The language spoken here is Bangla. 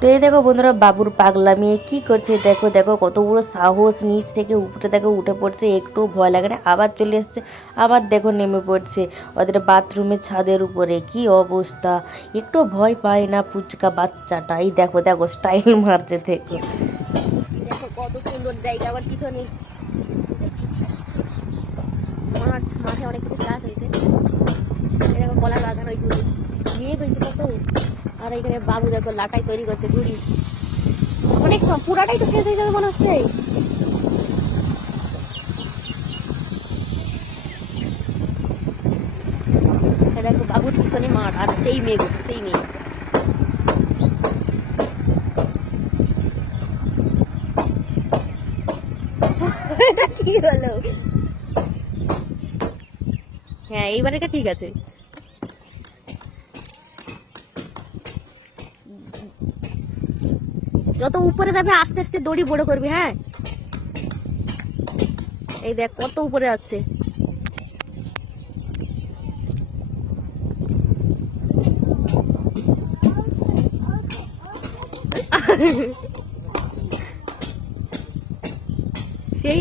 তো এই দেখো বন্ধুরা, বাবুর পাগলামি কি করছে? দেখো দেখো কত বড় সাহস, নিচ থেকে উপরে দেখো উঠে পড়ছে একটু ভয় লাগে না, আবার চলে এসছে, আবার দেখো নেমে পড়ছে, ওদের বাথরুমের ছাদের উপরে, কি অবস্থা? একটু ভয় পায় না পুচকা বাচ্চাটা, এই দেখো দেখো স্টাইল মারছে থেকে। দেখো কত সুন্দর জায়গা, আবার পিছনে মাঠ মাঠে অনেক কিছু হয়েছে। হয়েছে। বিয়ে হয়েছে কত? আর এখানে বাবু দেখো লাটাই তৈরি করছে ঘুড়ি অনেক সব, পুরাটাই তো শেষ হয়ে যাবে মনে হচ্ছে দেখো বাবুর পিছনে মাঠ, আর সেই মেয়ে করছে সেই মেয়ে। কি হলো? হ্যাঁ এইবার ঠিক আছে। যত উপরে যাবে আস্তে আস্তে দড়ি বড় করবি হ্যাঁ? এই দেখ, কত উপরে যাচ্ছে। সেই